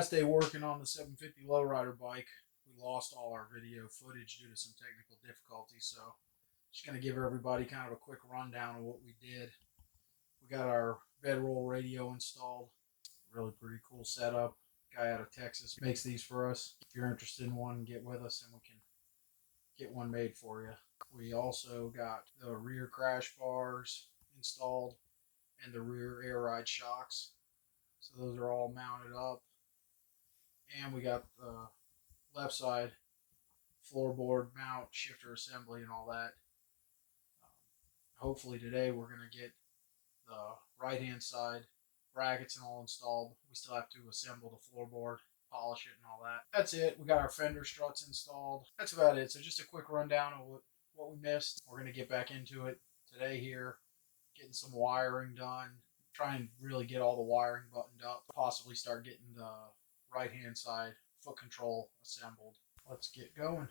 Last day working on the 750 Lowrider bike, we lost all our video footage due to some technical difficulties, so just going to give everybody kind of a quick rundown of what we did. We got our bedroll radio installed. Really pretty cool setup. Guy out of Texas makes these for us. If you're interested in one, get with us and we can get one made for you. We also got the rear crash bars installed and the rear air ride shocks. So those are all mounted up. And we got the left side floorboard mount, shifter assembly, and all that. Hopefully today we're going to get the right hand side brackets and all installed. We still have to assemble the floorboard, polish it, and all that. That's it. We got our fender struts installed. That's about it. So just a quick rundown of what we missed. We're going to get back into it today here, getting some wiring done, try and really get all the wiring buttoned up, possibly start getting the right hand side foot control assembled. Let's get going.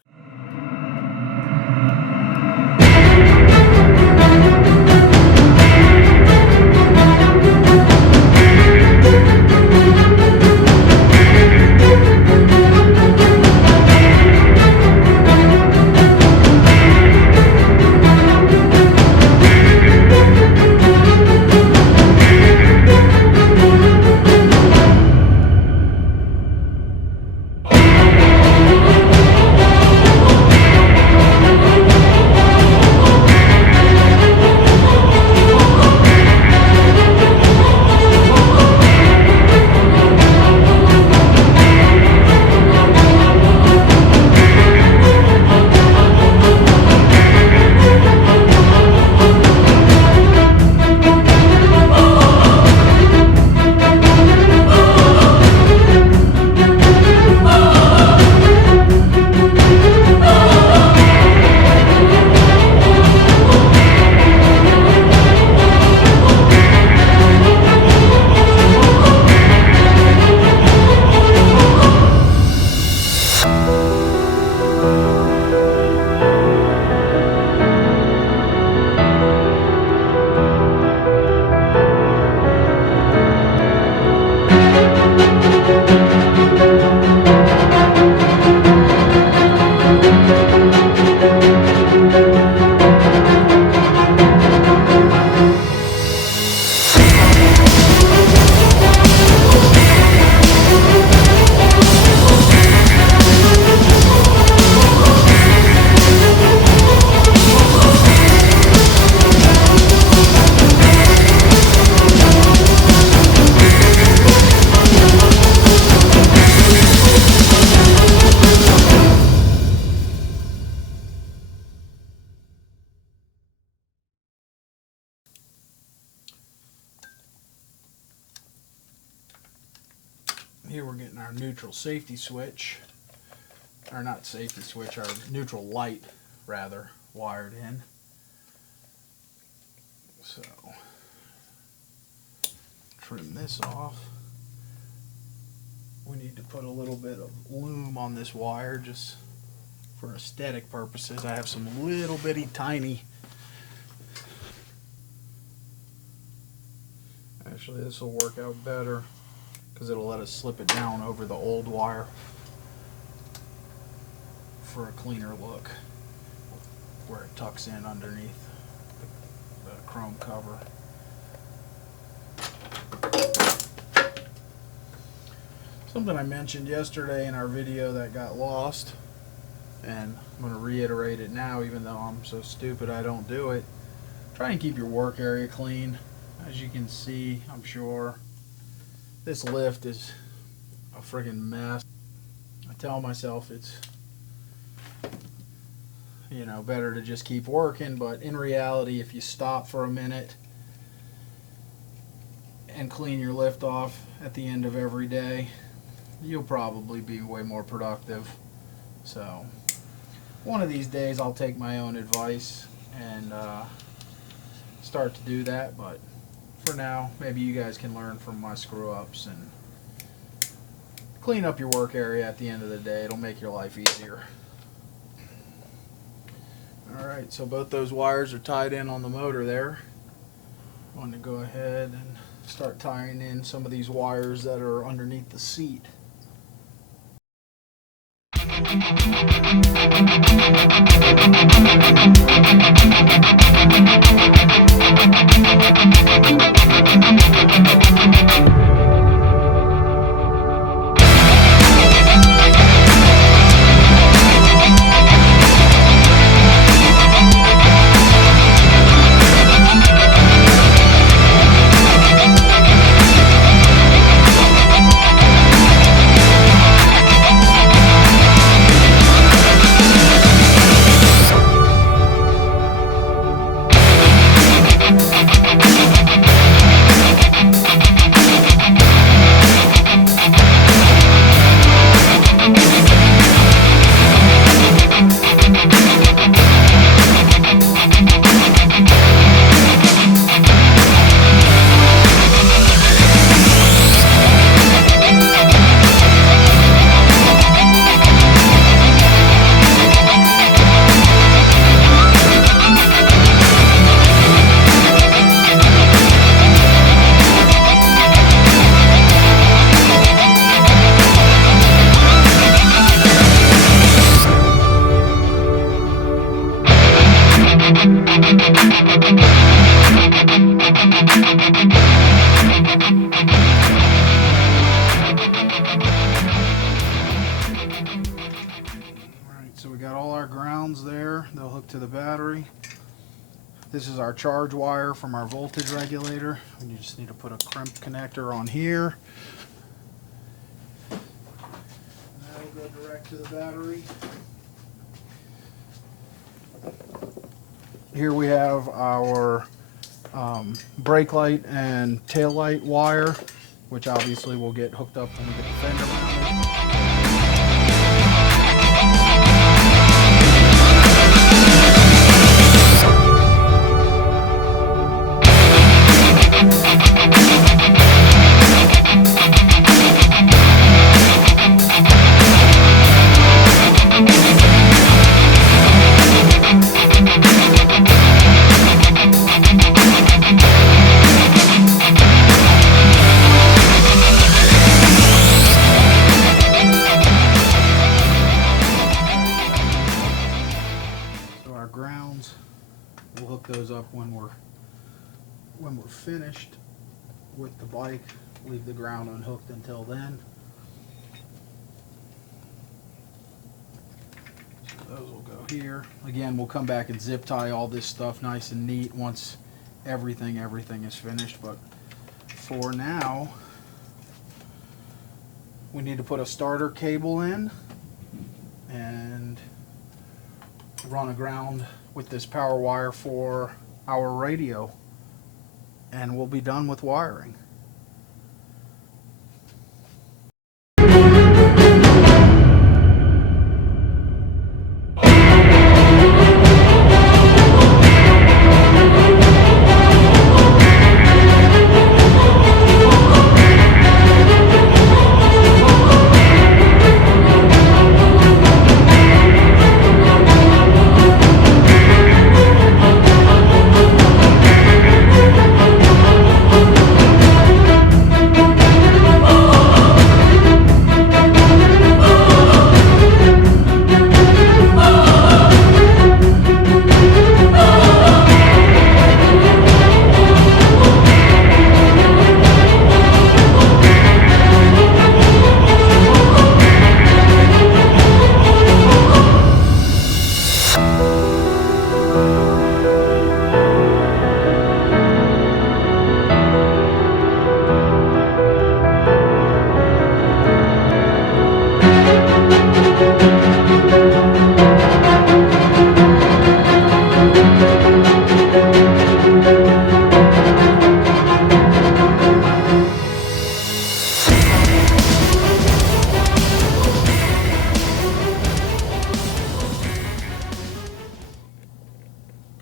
Here we're getting our neutral safety switch, or not safety switch, our neutral light rather, wired in. So, trim this off. We need to put a little bit of loom on this wire just for aesthetic purposes. I have some little bitty tiny, actually this will work out better because it'll let us slip it down over the old wire for a cleaner look where it tucks in underneath the chrome cover. Something I mentioned yesterday in our video that got lost, and I'm going to reiterate it now even though I'm so stupid I don't do it. Try and keep your work area clean. As you can see, I'm sure, this lift is a friggin' mess. I tell myself it's, you know, better to just keep working, but in reality, if you stop for a minute and clean your lift off at the end of every day, you'll probably be way more productive. So one of these days I'll take my own advice and start to do that, but for now, maybe you guys can learn from my screw-ups and clean up your work area at the end of the day. It'll make your life easier. Alright, so both those wires are tied in on the motor there. I'm going to go ahead and start tying in some of these wires that are underneath the seat. So we got all our grounds there. They'll hook to the battery. This is our charge wire from our voltage regulator. And you just need to put a crimp connector on here. And that'll go direct to the battery. Here we have our brake light and tail light wire, which obviously will get hooked up when we get the fender mounted. Grounds, we'll hook those up when we're finished with the bike. Leave the ground unhooked until then. So those will go here. Again, we'll come back and zip tie all this stuff nice and neat once everything is finished. But for now, we need to put a starter cable in and run a ground with this power wire for our radio, and we'll be done with wiring.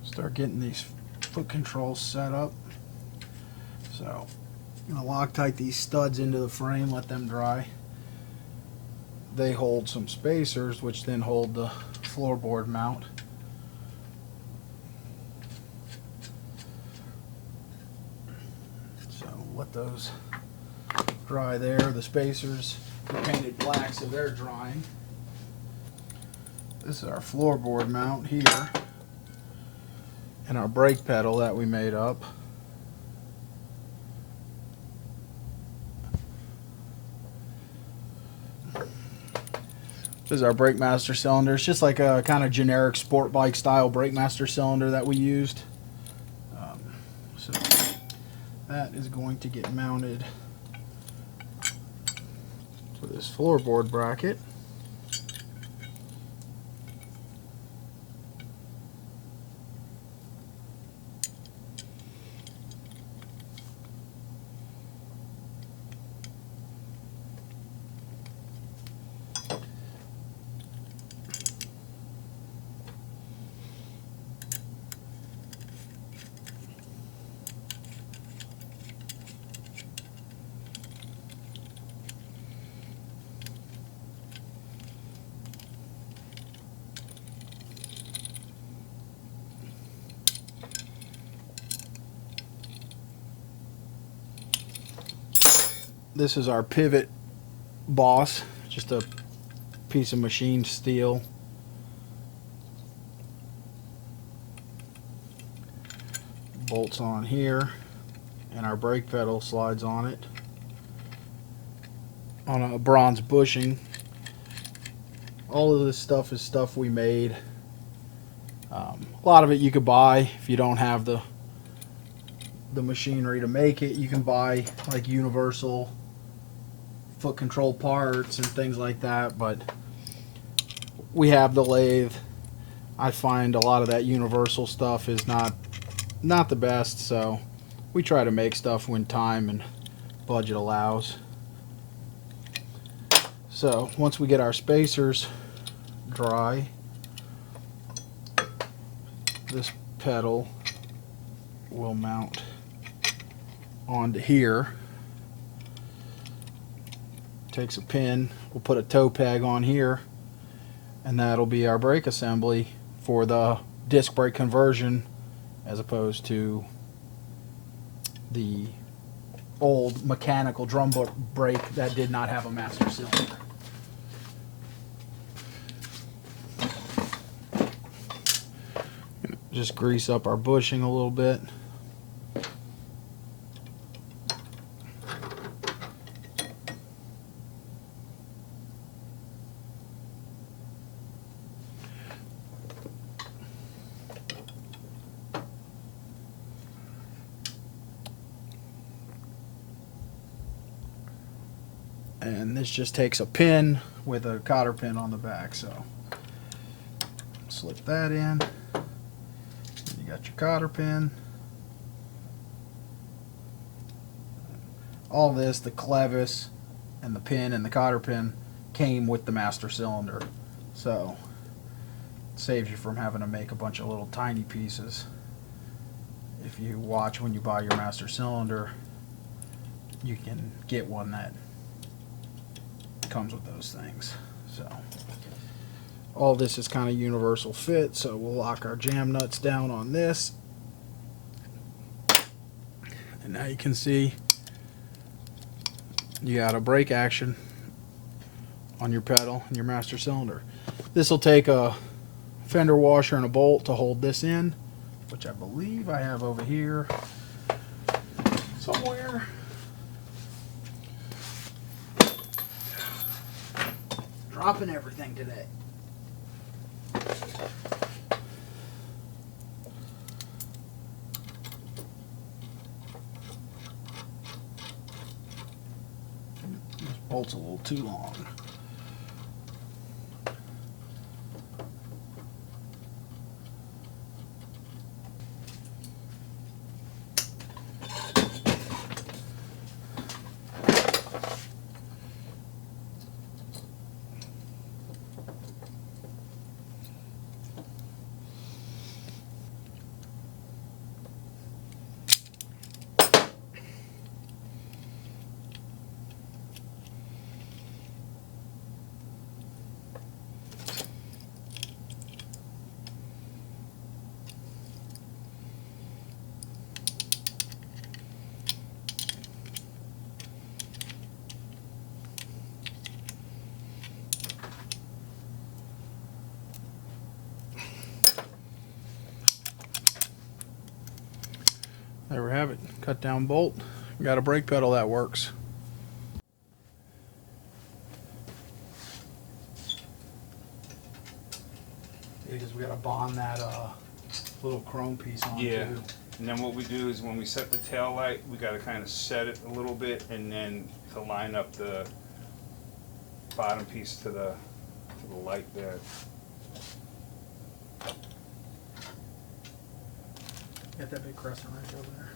Start getting these foot controls set up. So I'm going to Loctite these studs into the frame, let them dry. They hold some spacers, which then hold the floorboard mount. So let those dry there. The spacers are painted black, so they're drying. This is our floorboard mount here, and our brake pedal that we made up. This is our brake master cylinder. It's just like a kind of generic sport bike style brake master cylinder that we used. So that is going to get mounted to this floorboard bracket. This is our pivot boss, just a piece of machined steel. Bolts on here, and our brake pedal slides on it on a bronze bushing. All of this stuff is stuff we made. A lot of it you could buy if you don't have the machinery to make it. You can buy like universal foot control parts and things like that, but we have the lathe. I find a lot of that universal stuff is not the best, so we try to make stuff when time and budget allows. So once we get our spacers dry, this pedal will mount onto here. Takes a pin, we'll put a toe peg on here, and that'll be our brake assembly for the disc brake conversion, as opposed to the old mechanical drum brake that did not have a master cylinder. Just grease up our bushing a little bit. And this just takes a pin with a cotter pin on the back, so slip that in. You got your cotter pin. All this, the clevis and the pin and the cotter pin, came with the master cylinder, so it saves you from having to make a bunch of little tiny pieces. If you watch when you buy your master cylinder, you can get one that comes with those things. So all this is kind of universal fit, so we'll lock our jam nuts down on this, and now you can see you got a brake action on your pedal and your master cylinder. This will take a fender washer and a bolt to hold this in, which I believe I have over here somewhere. Dropping everything today. This bolt's a little too long. cut down bolt. Got a brake pedal that works. Because we got to bond that little chrome piece on Yeah. too. And then what we do is when we set the tail light, we got to kind of set it a little bit, and then to line up the bottom piece to the light there. Got that big crescent wrench over there.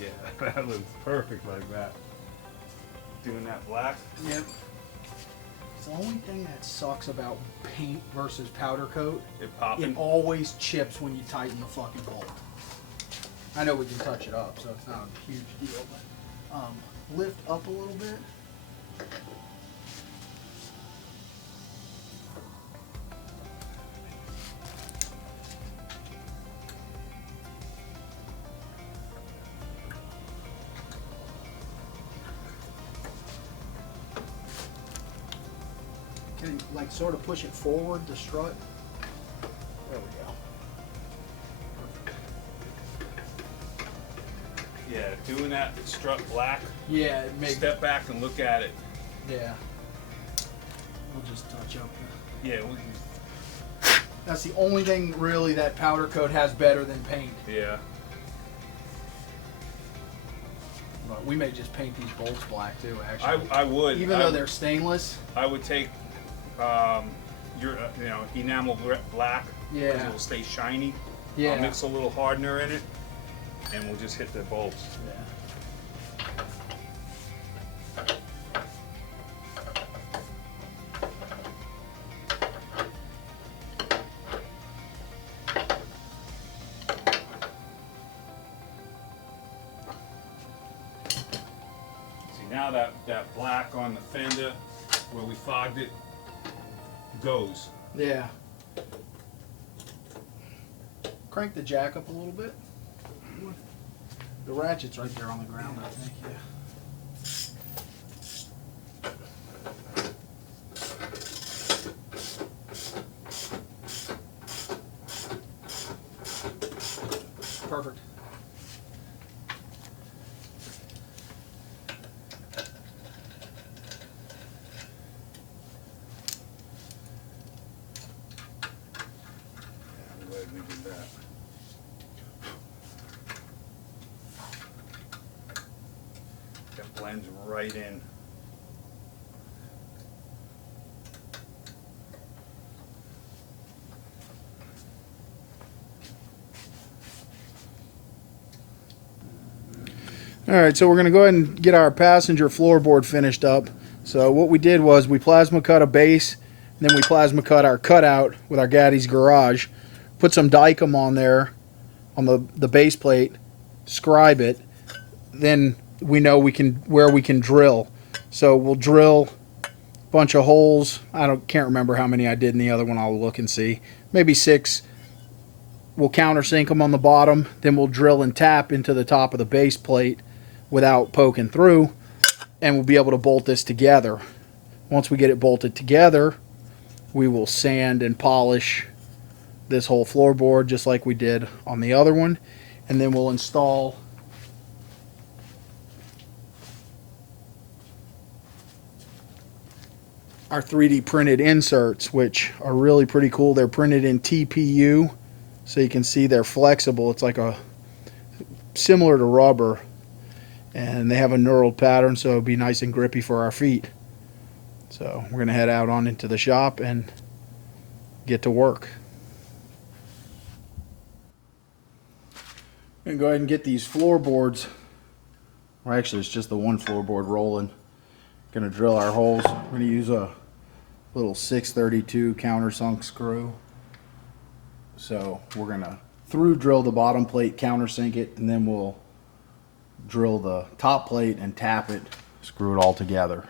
Yeah, that looks perfect like that. Doing that black. Yep. It's the only thing that sucks about paint versus powder coat. It popping. It always chips when you tighten the fucking bolt. I know we can touch it up, so it's not a huge deal, but lift up a little bit. Can you, like, sort of push it forward, the strut? There we go. Yeah, doing that strut black. Yeah, it makes. Step back and look at it. Yeah. We'll just touch up. Yeah, we can. That's the only thing really that powder coat has better than paint. Yeah. But we may just paint these bolts black too, actually. I would. Even though they're stainless. I would take your enamel black. Yeah. Because it will stay shiny. Yeah. I'll mix a little hardener in it, and we'll just hit the bolts. Yeah. Now that black on the fender where we fogged it goes. Yeah. Crank the jack up a little bit. The ratchet's right there on the ground, I think. Yeah. blends right in. All right, so we're going to go ahead and get our passenger floorboard finished up. So what we did was we plasma cut a base, and then we plasma cut our cutout with our Gaddy's Garage, put some Dykem on there on the base plate, scribe it, then we know where we can drill. So we'll drill a bunch of holes. Can't remember how many I did in the other one. I'll look and see. Maybe 6. We'll countersink them on the bottom, then we'll drill and tap into the top of the base plate without poking through, and we'll be able to bolt this together. Once we get it bolted together, we will sand and polish this whole floorboard just like we did on the other one, and then we'll install our 3D printed inserts, which are really pretty cool. They're printed in TPU, so you can see they're flexible. It's like similar to rubber, and they have a knurled pattern, so it'll be nice and grippy for our feet. So we're gonna head out on into the shop and get to work. I'm gonna go ahead and get these floorboards. Well, actually, it's just the one floorboard rolling. Gonna drill our holes. We're gonna use a little 632 countersunk screw. So we're gonna through drill the bottom plate, countersink it, and then we'll drill the top plate and tap it, screw it all together.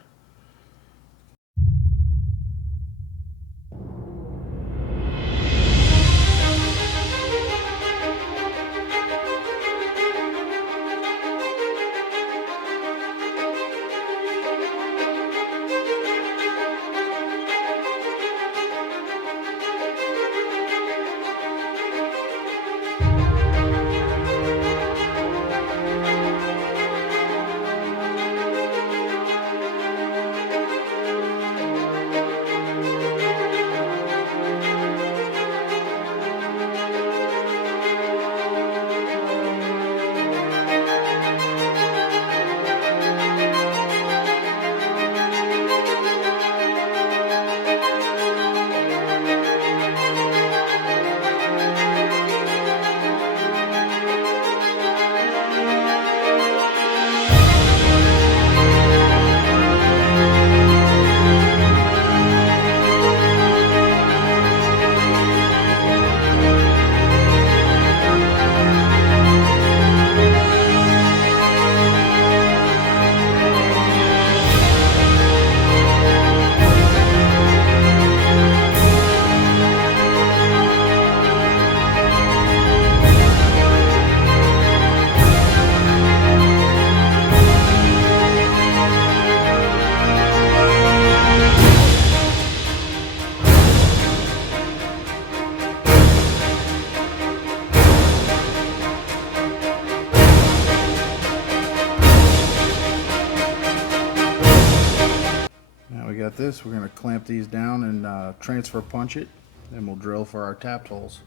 Got this. We're going to clamp these down and transfer punch it, then we'll drill for our tapped holes.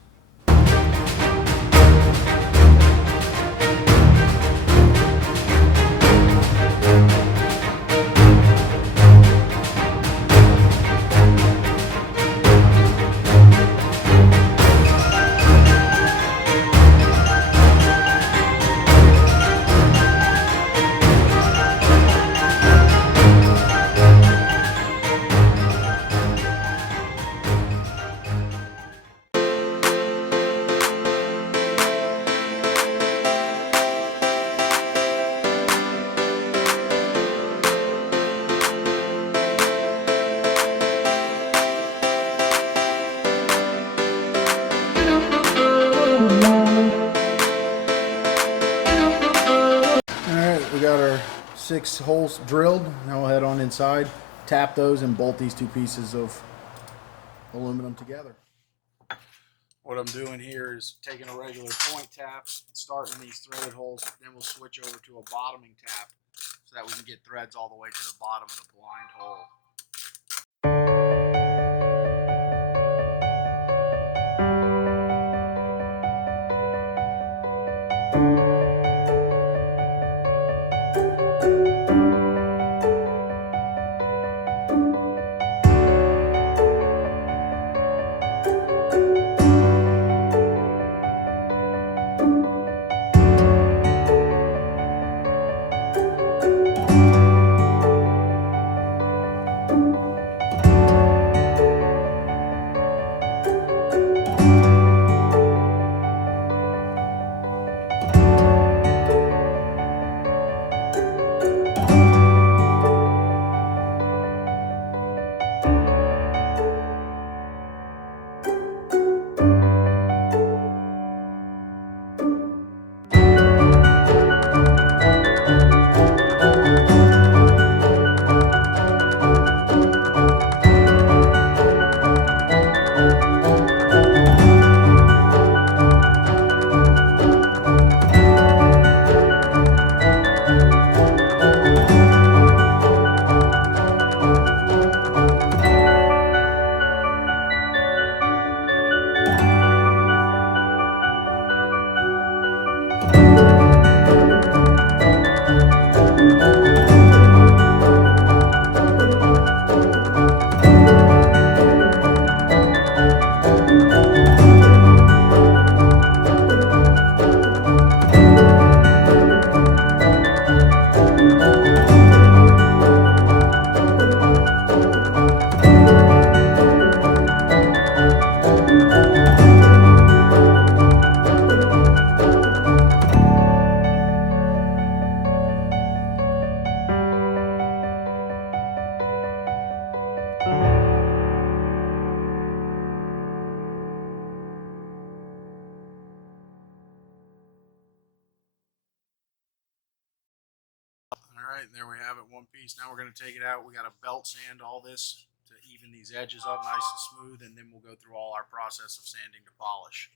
We got our 6 holes drilled. Now we'll head on inside, tap those, and bolt these 2 pieces of aluminum together. What I'm doing here is taking a regular point tap, starting these threaded holes, then we'll switch over to a bottoming tap so that we can get threads all the way to the bottom of the blind hole. Alright, there we have it, one piece. Now we're going to take it out. We got to belt sand all this to even these edges up nice and smooth, and then we'll go through all our process of sanding to polish.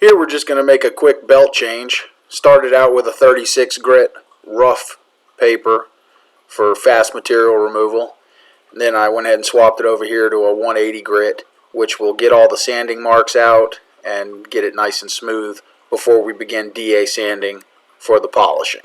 Here we're just going to make a quick belt change. Started out with a 36 grit rough paper for fast material removal. And then I went ahead and swapped it over here to a 180 grit, which will get all the sanding marks out and get it nice and smooth before we begin DA sanding for the polishing.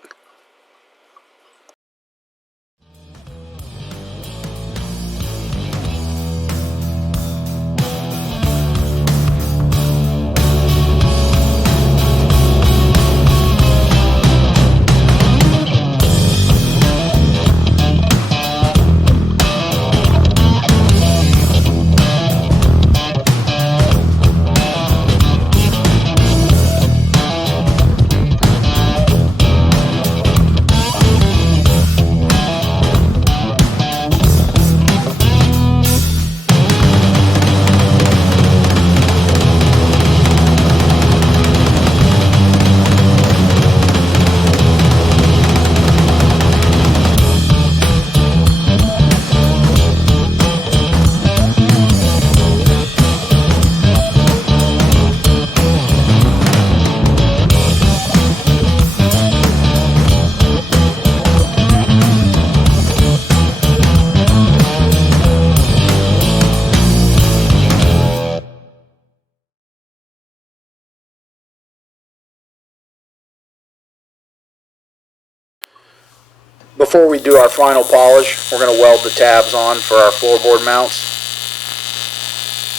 Before we do our final polish, we're going to weld the tabs on for our floorboard mounts.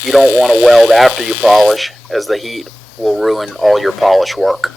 You don't want to weld after you polish, as the heat will ruin all your polish work.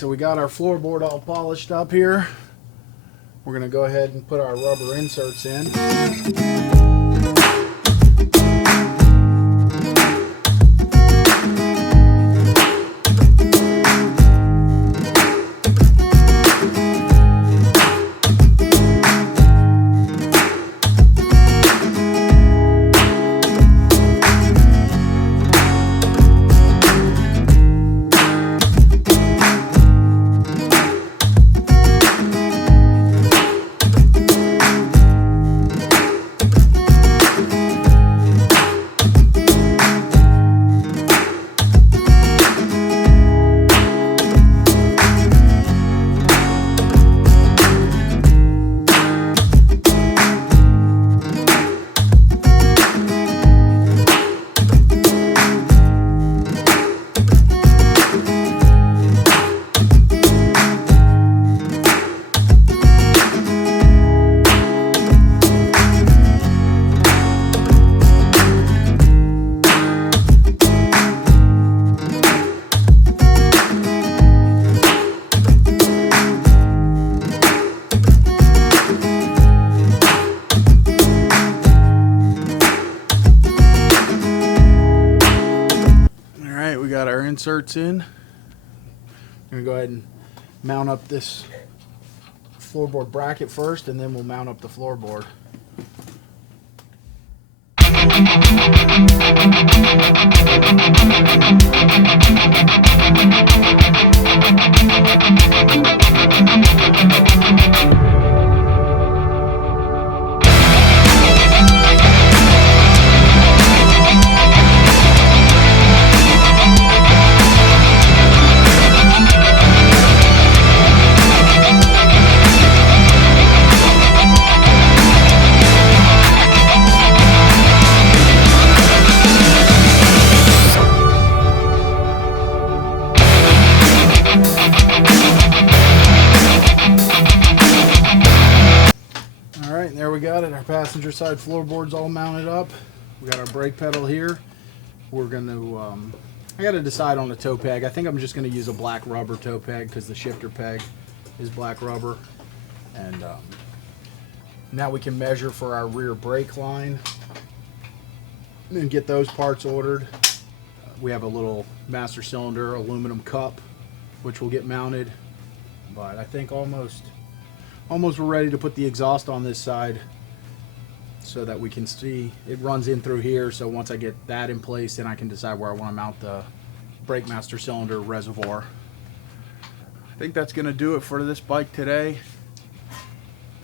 so we got our floorboard all polished up here. We're going to go ahead and put our rubber inserts in. Got our inserts in. I'm going to go ahead and mount up this floorboard bracket first, and then we'll mount up the floorboard. Alright, there we got it. Our passenger side floorboard's all mounted up. We got our brake pedal here. We're going to, I got to decide on the toe peg. I think I'm just going to use a black rubber toe peg because the shifter peg is black rubber. And now we can measure for our rear brake line and get those parts ordered. We have a little master cylinder aluminum cup which will get mounted, but I think almost we're ready to put the exhaust on this side so that we can see it runs in through here. So once I get that in place, then I can decide where I want to mount the brake master cylinder reservoir. I think that's going to do it for this bike today.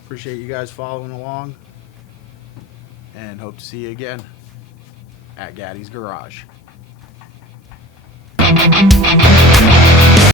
Appreciate you guys following along, and hope to see you again at Gaddy's Garage.